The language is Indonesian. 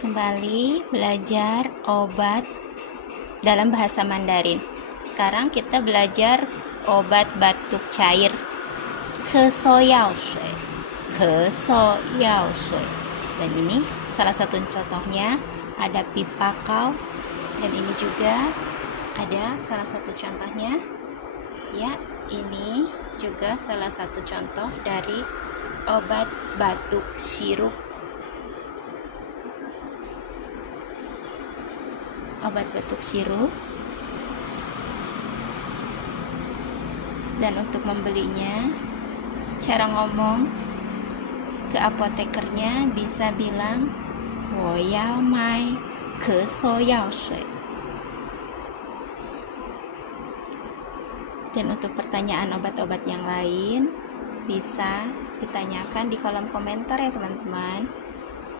Kembali belajar obat dalam bahasa Mandarin. Sekarang kita belajar obat batuk cair. Kesoyaoshui. Dan ini salah satu contohnya ada pipa kau. Dan ini juga ada salah satu contohnya. Ya, ini juga salah satu contoh dari obat batuk sirup. Obat batuk sirup. Dan untuk membelinya, cara ngomong ke apotekernya bisa bilang 我要买咳嗽药水. Dan untuk pertanyaan obat-obat yang lain bisa ditanyakan di kolom komentar ya teman-teman.